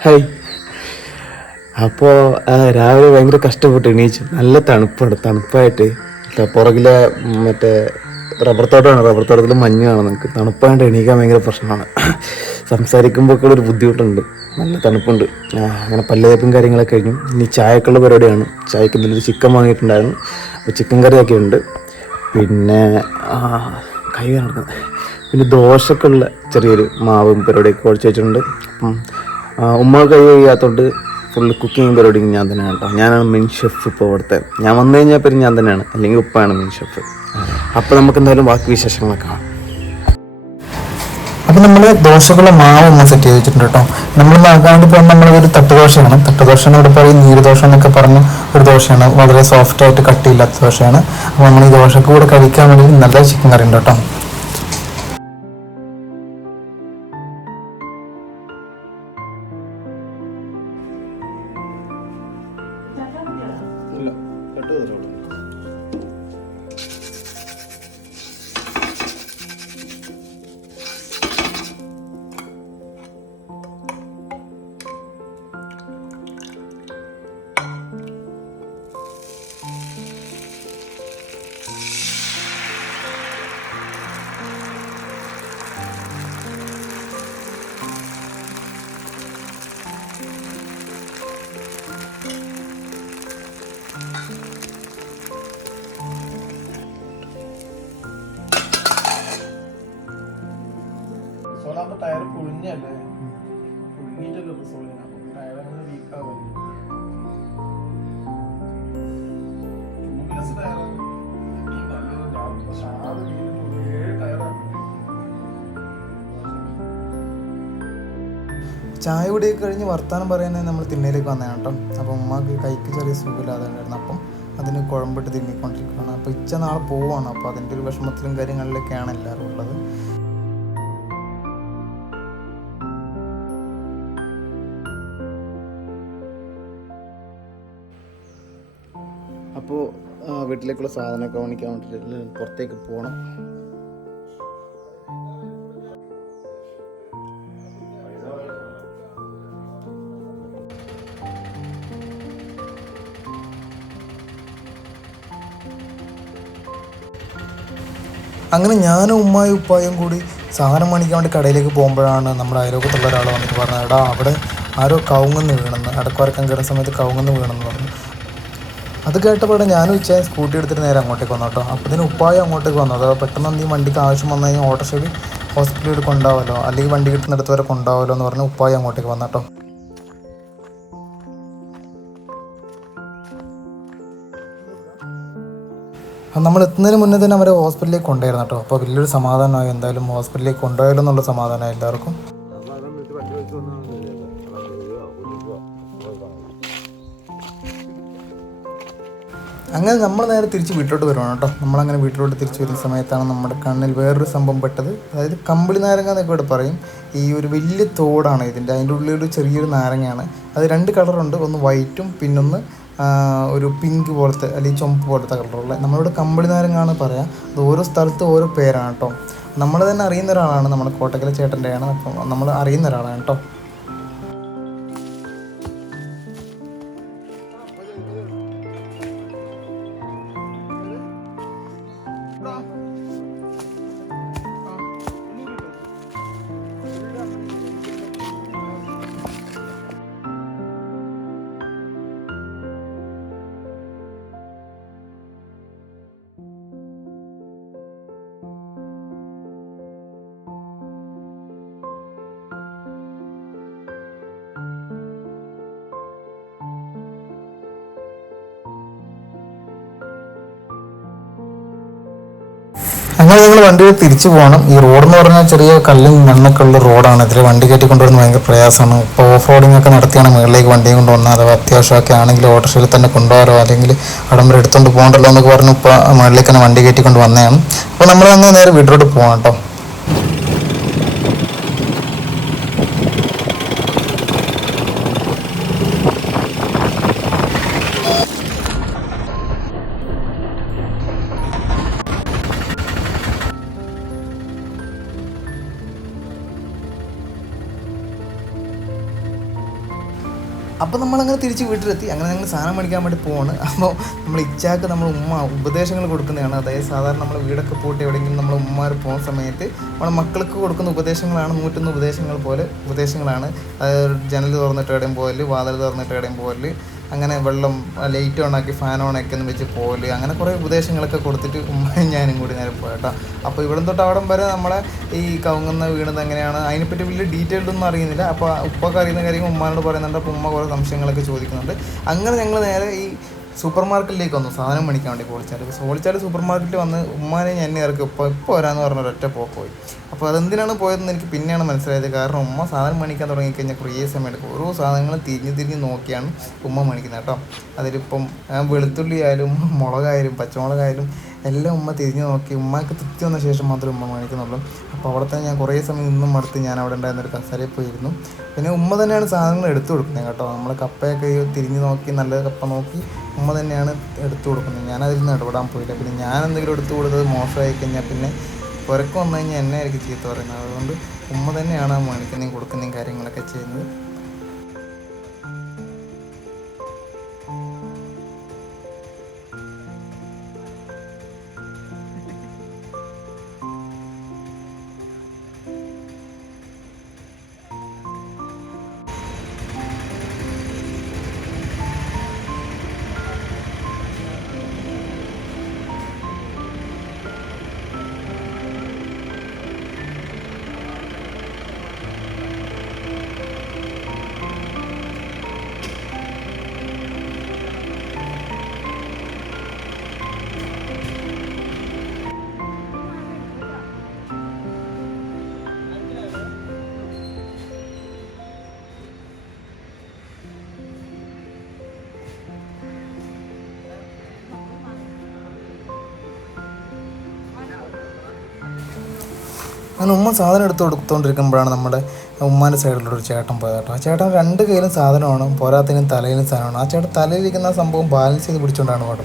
Hi. അപ്പോൾ രാവിലെ ഭയങ്കര കഷ്ടപ്പെട്ട് എണീച്ചു നല്ല തണുപ്പാണ് തണുപ്പായിട്ട്. പുറകിലെ മറ്റേ റബ്ബർ തോട്ടമാണ്. റബ്ബർ തോട്ടത്തിൽ മഞ്ഞാണ് നമുക്ക്. തണുപ്പായിട്ട് എണീക്കാൻ ഭയങ്കര പ്രശ്നമാണ്. സംസാരിക്കുമ്പോൾ ഒക്കെ ഒരു ബുദ്ധിമുട്ടുണ്ട്. നല്ല തണുപ്പുണ്ട്. അങ്ങനെ പല്ലുതേപ്പും കാര്യങ്ങളൊക്കെ കഴിഞ്ഞു. ഇനി ചായക്കുള്ള പരിപാടിയാണ്. ചായക്ക് എന്തെങ്കിലും ചിക്കൻ വാങ്ങിയിട്ടുണ്ടായിരുന്നു. അപ്പോൾ ചിക്കൻ കറിയൊക്കെ ഉണ്ട് പിന്നെ കൈ നടക്കുന്നത് പിന്നെ ദോശക്കുള്ള ചെറിയൊരു മാവും പരിപാടിയൊക്കെ കുഴച്ച് വെച്ചിട്ടുണ്ട്. അപ്പം ഉമ്മ കൈ കഴിയാത്തതുകൊണ്ട് ഫുള്ള് കുക്കിംഗ് പരിപാടി ഞാൻ തന്നെയാണ് കേട്ടോ. ഞാനാണ് മെയിൻ ഷെഫ് ഇപ്പോൾ ഇവിടുത്തെ. ഞാൻ വന്നു കഴിഞ്ഞാൽ പിന്നെ ഞാൻ തന്നെയാണ്. അല്ലെങ്കിൽ ഉപ്പാണ് മെയിൻ ഷെഫ് അപ്പോൾ നമുക്ക് എന്തായാലും ബാക്കി വിശേഷങ്ങളൊക്കെ കാണാം. നമ്മൾ ദോശക്കുള്ള മാവ് ഒന്ന് സെറ്റ് ചെയ്ത് വെച്ചിട്ടുണ്ട് കേട്ടോ നമ്മൾ മാകാണ്ട് പോകുമ്പോൾ നമ്മളൊരു തട്ടുദോശയാണ് തട്ടുദോശ ഇവിടെ പറയും നീരുദോശ എന്നൊക്കെ പറഞ്ഞ ഒരു ദോശയാണ്. വളരെ സോഫ്റ്റ് ആയിട്ട് കട്ടിയില്ലാത്ത ദോശയാണ്. അപ്പോൾ നമ്മൾ ഈ ദോശക്ക് കൂടെ കഴിക്കാൻ വേണ്ടി നല്ല ചിക്കൻ കറി ഉണ്ട് കേട്ടോ. ടയർ പൊളിഞ്ഞല്ലേ പൊളിഞ്ഞിട്ടല്ലേ സോളിന് അപ്പൊ ടയർ അങ്ങനെ വീക്ക് ആവല്ലേ ഈ നല്ലൊരു പക്ഷെ ആറ് വീലിന് ഏഴ് ടയറാണ് ചായ കുടിയൊക്കെ കഴിഞ്ഞ് വർത്താനം പറയുന്നത് നമ്മൾ തിണ്ണയിലേക്ക് വന്നതാണ് കേട്ടോ. അപ്പോൾ ഉമ്മക്ക് കൈക്ക് ചെറിയ സുഖമില്ലാതെ ഉണ്ടായിരുന്നു. അപ്പം അതിന് കുഴമ്പിട്ട് തിന്നിക്കൊണ്ടിരിക്കുകയാണ്. അപ്പോൾ ഇച്ച നാളെ പോവാണ്. അപ്പോൾ അതിന്റെ ഒരു വിഷമത്തിലും കാര്യങ്ങളിലൊക്കെയാണ് എല്ലാവരും ഉള്ളത്. വീട്ടിലേക്കുള്ള സാധനമൊക്കെ വാങ്ങിക്കാൻ വേണ്ടിയിട്ട് പുറത്തേക്ക് പോകണം അങ്ങനെ ഞാനും ഉമ്മായും ഉപ്പായും കൂടി സാധനം മേടിക്കാൻ വേണ്ടി കടയിലേക്ക് പോകുമ്പോഴാണ് നമ്മുടെ അയലോക്കത്തുള്ള ഒരാൾ വന്നിട്ട് പറഞ്ഞത് എടാ അവിടെ ആരോ കവുങ്ങുന്ന് വീണെന്ന് അടക്കുറക്കം കയറുന്ന സമയത്ത് കവുങ്ങുന്ന് വീണെന്ന് പറഞ്ഞു. അത് കേട്ടപ്പോൾ ഞാനും ഉച്ച സ്കൂട്ടി എടുത്തിട്ട് നേരെ അങ്ങോട്ടേക്ക് വന്നു കേട്ടോ. അപ്പോൾ ഇതിന് ഉപ്പായും അങ്ങോട്ടേക്ക് വന്നു അതോ പെട്ടെന്ന് എന്തെങ്കിലും വണ്ടിക്ക് ആവശ്യം വന്നു കഴിഞ്ഞാൽ ഓട്ടോറിക്ഷയിൽ ഹോസ്പിറ്റലിൽ കൊണ്ടാവല്ലോ. അല്ലെങ്കിൽ വണ്ടി കിട്ടുന്നിടത്ത് വരെ കൊണ്ടാവല്ലോ എന്ന് പറഞ്ഞ് ഉപ്പായും അങ്ങോട്ടേക്ക് വന്നു കേട്ടോ. നമ്മൾ എത്തുന്നതിന് മുന്നേ തന്നെ അവരെ ഹോസ്പിറ്റലിലേക്ക് കൊണ്ടുവരുന്നു കേട്ടോ. അപ്പോൾ വലിയൊരു സമാധാനമായി എന്തായാലും ഹോസ്പിറ്റലിലേക്ക് കൊണ്ടുപോയല്ലോ എന്നുള്ള സമാധാനമായി എല്ലാവർക്കും. അങ്ങനെ നമ്മൾ നേരെ തിരിച്ച് വീട്ടിലോട്ട് വരുവാണ് കേട്ടോ. നമ്മളങ്ങനെ വീട്ടിലോട്ട് തിരിച്ച് വരുന്ന സമയത്താണ് നമ്മുടെ കണ്ണിൽ വേറൊരു സംഭവം പെട്ടത്. അതായത് കമ്പിളി നാരങ്ങ എന്നൊക്കെ ഇവിടെ പറയും. ഈ ഒരു വലിയ തോടാണ് ഇതിന്റെ. അതിന്റെ ഉള്ളിലൊരു ചെറിയൊരു നാരങ്ങയാണ്. അത് രണ്ട് കളറുണ്ട്. ഒന്ന് വൈറ്റും പിന്നൊന്ന് ഒരു പിങ്ക് പോലത്തെ അല്ലെങ്കിൽ ചുമപ്പ് പോലത്തെ കളറുള്ള. നമ്മളിവിടെ കമ്പിളി നാരങ്ങാണ് പറയാം. അത് ഓരോ സ്ഥലത്ത് ഓരോ പേരാണ് കേട്ടോ. നമ്മൾ തന്നെ അറിയുന്ന ഒരാളാണ് നമ്മുടെ കോട്ടക്കല ചേട്ടന്റെയാണ്. അപ്പം നമ്മൾ അറിയുന്ന ഒരാളാണ് കേട്ടോ. അങ്ങനെ ഞങ്ങൾ വണ്ടി തിരിച്ചു പോകണം. ഈ റോഡ് എന്ന് പറഞ്ഞാൽ ചെറിയ കല്ലും മണ്ണൊക്കെ ഉള്ള റോഡാണ്. ഇതിൽ വണ്ടി കയറ്റി കൊണ്ടുവരുന്നത് ഭയങ്കര പ്രയാസമാണ്. ഇപ്പോൾ ഓഫ് റോഡിംഗ് ഒക്കെ നടത്തിയാണ് മുകളിലേക്ക് വണ്ടിയും കൊണ്ടുവന്നത്. അഥവാ അത്യാവശ്യമൊക്കെ ആണെങ്കിൽ ഓട്ടോറിക്ഷയിൽ തന്നെ കൊണ്ടുപോകാറോ അല്ലെങ്കിൽ അവിടെ എടുത്തുകൊണ്ട് പോകണ്ടല്ലോ എന്നൊക്കെ പറഞ്ഞ് ഇപ്പോൾ മുകളിലേക്ക് തന്നെ വണ്ടി കയറ്റി കൊണ്ട് വന്നതാണ്. അപ്പോൾ നമ്മൾ അങ്ങനെ നേരെ വീട്ടിലോട്ട് പോകാം കേട്ടോ അപ്പോൾ നമ്മളങ്ങനെ തിരിച്ച് വീട്ടിലെത്തി. അങ്ങനെ ഞങ്ങൾ സാധനം മേടിക്കാൻ വേണ്ടി പോവാണ്. അപ്പോൾ നമ്മൾ ഇച്ചാക്ക് നമ്മൾ ഉമ്മ ഉപദേശങ്ങൾ കൊടുക്കുന്നതാണ്. അതായത് സാധാരണ നമ്മൾ വീടൊക്കെ പോയിട്ട് എവിടെയെങ്കിലും നമ്മൾ ഉമ്മമാർ പോകുന്ന സമയത്ത് നമ്മുടെ മക്കൾക്ക് കൊടുക്കുന്ന ഉപദേശങ്ങളാണ് നൂറ്റൊന്ന് ഉപദേശങ്ങൾ പോലെ ഉപദേശങ്ങളാണ്. ജനൽ തുറന്നിട്ട് എവിടെയും പോകൽ വാതിൽ തുറന്നിട്ട് എവിടെയും പോകൽ അങ്ങനെ വെള്ളം ലൈറ്റ് ഓണാക്കി ഫാൻ ഓണാക്കി എന്ന് വെച്ച് പോൽ അങ്ങനെ കുറേ ഉപദേശങ്ങളൊക്കെ കൊടുത്തിട്ട് ഉമ്മയും ഞാനും കൂടി നേരെ പോയട്ടോ അപ്പോൾ ഇവിടെ തൊട്ട് അവിടം വരെ നമ്മളെ ഈ കവുങ്ങുന്ന വീണത് എങ്ങനെയാണ്? അതിനെപ്പറ്റി വലിയ ഡീറ്റെയിൽഡ് ഒന്നും അറിയുന്നില്ല. അപ്പോൾ ഉപ്പൊക്കെ അറിയുന്ന കാര്യങ്ങൾ ഉമ്മാനോട് പറയുന്നുണ്ട്. അപ്പോൾ ഉമ്മ കുറേ സംശയങ്ങളൊക്കെ ചോദിക്കുന്നുണ്ട്. അങ്ങനെ ഞങ്ങൾ നേരെ ഈ സൂപ്പർ മാർക്കറ്റിലേക്ക് വന്നു. സാധനം മേടിക്കാൻ വേണ്ടി പോളിച്ചാൽ പോളിച്ചാൽ സൂപ്പർ മാർക്കറ്റിൽ വന്ന് ഉമ്മാനെ ഞാൻ ഇറക്കി ഇപ്പോൾ ഇപ്പോൾ വരാമെന്ന് പറഞ്ഞ ഒരൊറ്റ പോയി. അപ്പോൾ അതെന്തിനാണ് പോയതെന്ന് എനിക്ക് പിന്നെയാണ് മനസ്സിലായത്. കാരണം ഉമ്മ സാധനം മേടിക്കാൻ തുടങ്ങിക്കഴിഞ്ഞാൽ കുറേ സമയം എടുക്കും. ഓരോ സാധനങ്ങളും തിരിഞ്ഞ് തിരിഞ്ഞ് നോക്കിയാണ് ഉമ്മ മേടിക്കുന്നത് കേട്ടോ. അതിലിപ്പം വെളുത്തുള്ളി ആയാലും മുളകായാലും പച്ചമുളകായാലും എല്ലാം ഉമ്മ തിരിഞ്ഞു നോക്കി. ഉമ്മക്ക് തൃപ്തി വന്ന ശേഷം മാത്രമേ ഉമ്മ മേടിക്കുന്നുള്ളൂ അപ്പോൾ അവിടെ തന്നെ ഞാൻ കുറേ സമയം ഇന്നും മടുത്ത് ഞാൻ അവിടെ ഉണ്ടായിരുന്ന ഒരു കസേരയിൽ പോയിരുന്നു. പിന്നെ ഉമ്മ തന്നെയാണ് സാധനങ്ങൾ എടുത്തു കൊടുക്കുന്നത് കേട്ടോ. നമ്മൾ കപ്പയൊക്കെ തിരിഞ്ഞു നോക്കി നല്ല കപ്പ നോക്കി ഉമ്മ തന്നെയാണ് എടുത്തു കൊടുക്കുന്നത്. ഞാൻ നിന്ന് ഇടപെടാൻ പോയില്ല. പിന്നെ ഞാൻ എന്തെങ്കിലും എടുത്തു കൊടുത്തത് മോശമായി കഴിഞ്ഞാൽ പിന്നെ പുരക്ക് വന്നു കഴിഞ്ഞാൽ എന്നെ ആയിരിക്കും ചീത്ത പറയുന്നത്. അതുകൊണ്ട് ഉമ്മ തന്നെയാണ് മേടിക്കുന്നതും കൊടുക്കുന്നതും കാര്യങ്ങളൊക്കെ ചെയ്യുന്നത്. അങ്ങനെ ഉമ്മ സാധനം എടുത്ത് കൊടുത്തുകൊണ്ടിരിക്കുമ്പോഴാണ് നമ്മുടെ ഉമ്മാന്റെ സൈഡിലുള്ള ഒരു ചേട്ടൻ പോയത് കേട്ടോ. ആ ചേട്ടൻ രണ്ട് കയ്യിലും സാധനമാണ് പോരാത്തതിനും തലയിലും സാധനമാണ്. ആ ചേട്ടൻ തലയിലിരിക്കുന്ന സംഭവം ബാലൻസ് ചെയ്ത് പിടിച്ചുകൊണ്ടാണ് അവിടെ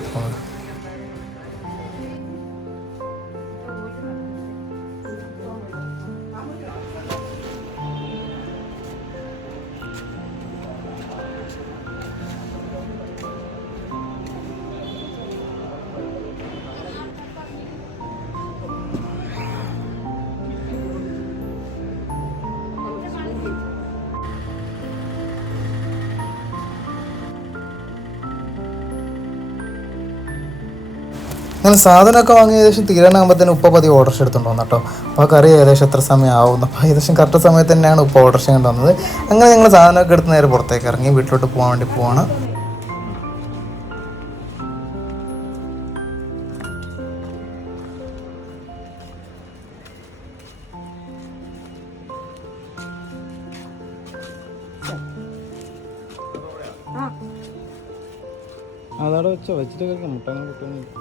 അങ്ങനെ സാധനമൊക്കെ വാങ്ങി ഏകദേശം തീരാനാകുമ്പോഴത്തേനും ഉപ്പ പതി ഓർഡർ എടുത്തുകൊണ്ട് വന്നു കേട്ടോ. അപ്പോൾ ആ കറി ഏകദേശം എത്ര സമയം ആവും അപ്പോൾ ഏകദേശം കറക്റ്റ് സമയത്ത് തന്നെയാണ് ഉപ്പ ഓർഡർ ചെയ്യേണ്ടി വന്നത് അങ്ങനെ ഞങ്ങൾ സാധനമൊക്കെ എടുത്ത് നേരെ പുറത്തേക്ക് ഇറങ്ങി വീട്ടിലോട്ട് പോകാൻ വേണ്ടി പോവാണ്. അതവിടെ വെച്ചോ. വെച്ചിട്ട് കഴിക്കാം മുട്ട അങ്ങനെ കിട്ടുന്നു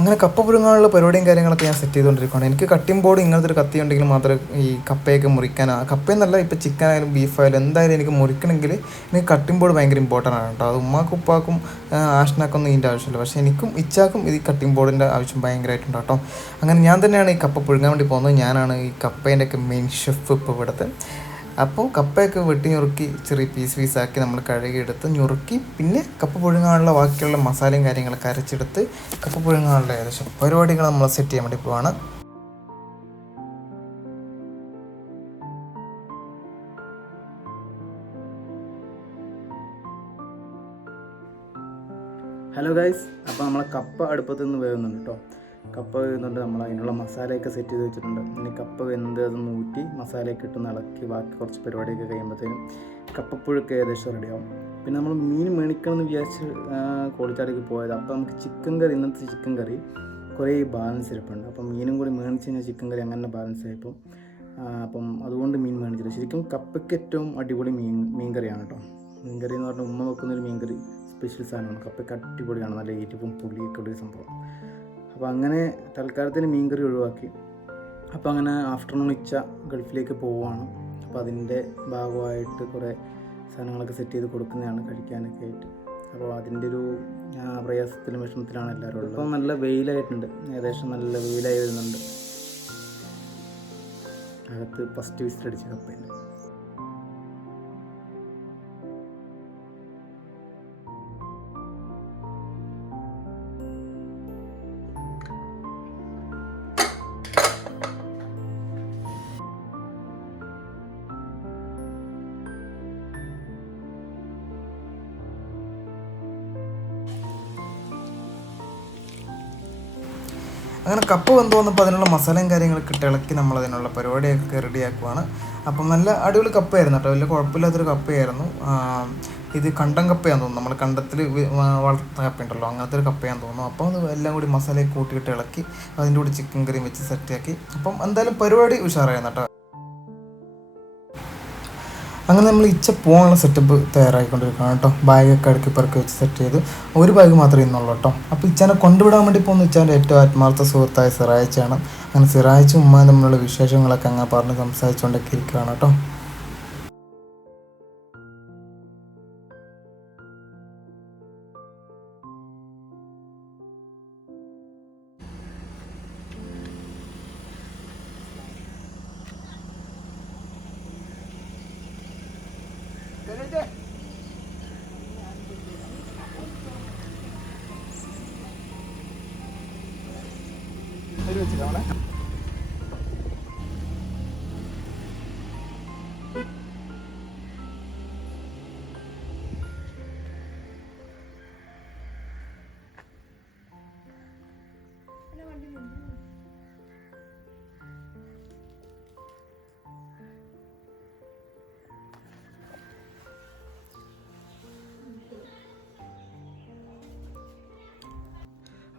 അങ്ങനെ കപ്പ പുഴുങ്ങാനുള്ള പരിപാടിയും കാര്യങ്ങളൊക്കെ ഞാൻ സെറ്റ് ചെയ്തുകൊണ്ടിരിക്കുകയാണ് എനിക്ക് കട്ടിംഗ് ബോർഡ് ഇങ്ങനത്തെ ഒരു കത്തി ഉണ്ടെങ്കിൽ മാത്രമേ ഈ കപ്പയൊക്കെ മുറിക്കാൻ കപ്പയെന്നല്ല ഇപ്പോൾ ചിക്കൻ ആയാലും ബീഫ് ആയാലും എന്തായാലും എനിക്ക് മുറിക്കണമെങ്കിൽ എനിക്ക് കട്ടിംഗ് ബോർഡ് ഭയങ്കര ഇമ്പോർട്ടന്റ് ആണ് കേട്ടോ. അത് ഉമ്മാക്കും ഉപ്പാക്കും ആഷ്നാക്കൊന്നും ഇതിന്റെ ആവശ്യമില്ല. പക്ഷേ എനിക്കും ഇച്ചാക്കും ഇത് കട്ടിംഗ് ബോർഡിന്റെ ആവശ്യം ഭയങ്കരമായിട്ടുണ്ട് കേട്ടോ. അങ്ങനെ ഞാൻ തന്നെയാണ് ഈ കപ്പ പുഴുങ്ങാൻ വേണ്ടി പോകുന്നത്. ഞാനാണ് ഈ കപ്പേന്റെ ഒക്കെ മെയിൻ ഷെഫ് ഇപ്പോൾ ഇവിടുത്തെ. അപ്പോൾ കപ്പയൊക്കെ വെട്ടി ഞുറുക്കി ചെറിയ പീസ് പീസാക്കി നമ്മൾ കഴുകിയെടുത്ത് ഞുറുക്കി പിന്നെ കപ്പ പുഴുങ്ങാനുള്ള ബാക്കിയുള്ള മസാലയും കാര്യങ്ങളൊക്കെ അരച്ചെടുത്ത് കപ്പ പുഴുങ്ങാനുള്ള ഏകദേശം പരിപാടികൾ നമ്മൾ സെറ്റ് ചെയ്യാൻ വേണ്ടി പോവാണ്. ഹലോ ഗൈസ് അപ്പോൾ നമ്മളെ കപ്പ അടുപ്പത്ത് നിന്ന് വേവുന്നുണ്ട് കേട്ടോ. കപ്പ വേകുന്നുണ്ട് നമ്മൾ അതിനുള്ള മസാലയൊക്കെ സെറ്റ് ചെയ്ത് വെച്ചിട്ടുണ്ട്. ഇനി കപ്പ വെന്ത് അത് നൂറ്റി മസാലയൊക്കെ ഇട്ട് ഇളക്കി ബാക്കി കുറച്ച് പരിപാടിയൊക്കെ കഴിയുമ്പോഴത്തേനും കപ്പപ്പുഴൊക്കെ ഏകദേശം റെഡിയാവും പിന്നെ നമ്മൾ മീൻ മേണിക്കണം എന്ന് വിചാരിച്ച് കോളിച്ചാടിക്ക് പോയത്. അപ്പോൾ നമുക്ക് ചിക്കൻ കറി ഇന്നത്തെ ചിക്കൻ കറി കുറേ ബാലൻസ് ഇരിപ്പുണ്ട്. അപ്പം മീനും കൂടി മേടിച്ച് കഴിഞ്ഞാൽ ചിക്കൻ കറി അങ്ങനെ ബാലൻസ് ആയപ്പോൾ അപ്പം അതുകൊണ്ട് മീൻ മേടിച്ചില്ല ശരിക്കും കപ്പയ്ക്ക് ഏറ്റവും അടിപൊളി മീൻ മീൻ കറിയാണ് കേട്ടോ മീൻ കറി എന്ന് പറഞ്ഞാൽ ഉമ്മ വെക്കുന്നൊരു മീൻ കറി സ്പെഷ്യൽ സാധനമാണ്. കപ്പയ്ക്ക് അടിപൊളിയാണ്. നല്ല എരിവും പുളിയൊക്കെ ഉള്ളൊരു സംഭവം. അപ്പോൾ അങ്ങനെ തൽക്കാലത്തിന് മീൻകറി ഒഴിവാക്കി. അപ്പോൾ അങ്ങനെ ആഫ്റ്റർനൂൺ ഇച്ച ഗൾഫിലേക്ക് പോവുകയാണ് അപ്പോൾ അതിന്റെ ഭാഗമായിട്ട് കുറേ സാധനങ്ങളൊക്കെ സെറ്റ് ചെയ്ത് കൊടുക്കുന്നതാണ് കഴിക്കാനൊക്കെ ആയിട്ട്. അപ്പോൾ അതിന്റെ ഒരു പ്രയാസത്തിലും വിഷമത്തിലാണ് എല്ലാവരും ഉള്ളത്. അപ്പോൾ നല്ല വെയിലായിട്ടുണ്ട്. ഏകദേശം നല്ല വെയിലായി വരുന്നുണ്ട്. അകത്ത് ഫസ്റ്റ് വിസിറ്റ് അടിച്ച കപ്പയുണ്ട്. അങ്ങനെ കപ്പ് വെന്ത് വന്നപ്പോൾ അതിനുള്ള മസാലയും കാര്യങ്ങളൊക്കെ ഇളക്കി നമ്മൾ അതിനുള്ള പരിപാടിയൊക്കെ റെഡിയാക്കുവാണ്. അപ്പം നല്ല അടിപൊളി കപ്പയായിരുന്നു കേട്ടോ. വലിയ കുഴപ്പമില്ലാത്തൊരു കപ്പയായിരുന്നു ഇത് കണ്ടം കപ്പയാന്ന് തോന്നുന്നു. നമ്മൾ കണ്ടത്തിൽ വളർത്തുന്ന കപ്പ ഉണ്ടല്ലോ അങ്ങനത്തെ ഒരു കപ്പയാന്ന് തോന്നുന്നു. അപ്പം അത് എല്ലാം കൂടി മസാലയൊക്കെ കൂട്ടിയിട്ട് ഇളക്കി അതിന്റെ കൂടി ചിക്കൻ കറിയും വെച്ച് സെറ്റാക്കി. അപ്പം എന്തായാലും പരിപാടി ഉഷാറായിരുന്നു കേട്ടോ. അങ്ങനെ നമ്മൾ ഇച്ച പോകാനുള്ള സെറ്റപ്പ് തയ്യാറായിക്കൊണ്ടിരിക്കുകയാണ് കേട്ടോ. ബാഗൊക്കെ അടുക്കി പെറുക്കി വെച്ച് സെറ്റ് ചെയ്ത് ഒരു ബാഗ് മാത്രമേ ഇന്നുള്ളൂ കേട്ടോ. അപ്പോൾ ഇച്ചാനെ കൊണ്ടുവിടാൻ വേണ്ടി പോകുന്ന ഇച്ചാന്റെ ഏറ്റവും ആത്മാർത്ഥ സുഹൃത്തായ സിറായച്ചാണ് അങ്ങനെ സിറായച്ചും ഉമ്മ തമ്മിലുള്ള വിശേഷങ്ങളൊക്കെ അങ്ങനെ പറഞ്ഞ് സംസാരിച്ചുകൊണ്ടൊക്കെ ഇരിക്കുകയാണ് കേട്ടോ. れで。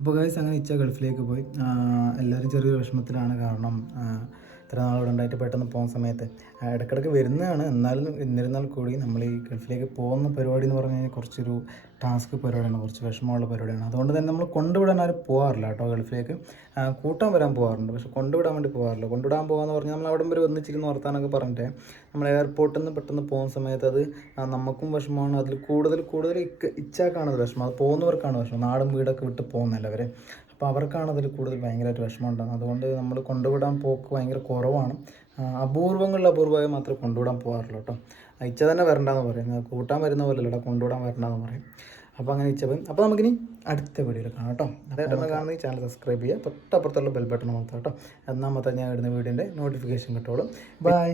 അപ്പോൾ ഗൈസ് അങ്ങനെ ഇച്ച ഗൾഫിലേക്ക് പോയി. എല്ലാവരും ചെറിയൊരു വിഷമത്തിലാണ്. കാരണം ഇത്ര നാൾ ഇവിടെ ഉണ്ടായിട്ട് പെട്ടെന്ന് പോകുന്ന സമയത്ത്? ഇടയ്ക്കിടയ്ക്ക് വരുന്നതാണ്. എന്നാലും എന്നിരുന്നാൽ കൂടി നമ്മൾ ഈ ഗൾഫിലേക്ക് പോകുന്ന പരിപാടി എന്ന് പറഞ്ഞു കഴിഞ്ഞാൽ കുറച്ചൊരു ടാസ്ക് പരിപാടിയാണ് കുറച്ച് വിഷമമുള്ള പരിപാടിയാണ്. അതുകൊണ്ട് തന്നെ നമ്മൾ കൊണ്ടുവിടാൻ ആരും പോകാറില്ല കേട്ടോ ഗൾഫിലേക്ക്. കൂട്ടാൻ വരാൻ പോകാറുണ്ട്. പക്ഷെ കൊണ്ടുവിടാൻ വേണ്ടി പോകാറില്ല. കൊണ്ടുവിടാൻ പോകാന്ന് പറഞ്ഞാൽ നമ്മൾ അവിടെ വരെ ഒന്നിച്ചിരുന്ന് വർത്താനൊക്കെ പറഞ്ഞിട്ട് നമ്മൾ എയർപോർട്ടിൽ നിന്ന് പെട്ടെന്ന് പോകുന്ന സമയത്ത് അത് നമുക്കും വിഷമമാണ്. അതിൽ കൂടുതൽ കൂടുതൽ ഇച്ചാക്കാണ് വിഷമം. അത് പോകുന്നവർക്കാണ് വിഷമം. നാടും വീടൊക്കെ വിട്ട് പോകുന്നല്ല അവർ അപ്പോൾ അവർക്കാണ് അതിൽ കൂടുതൽ ഭയങ്കരമായിട്ട് വിഷമം ഉണ്ടാകുന്നത് അതുകൊണ്ട് നമ്മൾ കൊണ്ടുവിടാൻ പോക്ക് ഭയങ്കര കുറവാണ്. അപൂർവങ്ങളിൽ അപൂർവമായി മാത്രമേ കൊണ്ടുവിടാൻ പോകാറുള്ളൂ കേട്ടോ. ഇച്ച തന്നെ വരണ്ടെന്ന് പറയും. കൂട്ടാൻ വരുന്ന പോലെ അല്ലടാ കൊണ്ടുവിടാൻ വരണ്ടെന്ന് പറയും. അപ്പോൾ അങ്ങനെ ഇച്ച പോയി അപ്പോൾ നമുക്കിനി അടുത്ത വീഡിയോയിൽ കാണാം കേട്ടോ. കാണുന്ന ഈ ചാനൽ സബ്സ്ക്രൈബ് ചെയ്യുക. തൊട്ടപ്പുറത്തുള്ള ബെൽ ബട്ടൺ മാത്രം കേട്ടോ. എന്നാൽ മാത്രമേ ഞാൻ ഇടുന്ന വീഡിയോന്റെ നോട്ടിഫിക്കേഷൻ കിട്ടുള്ളൂ ബൈ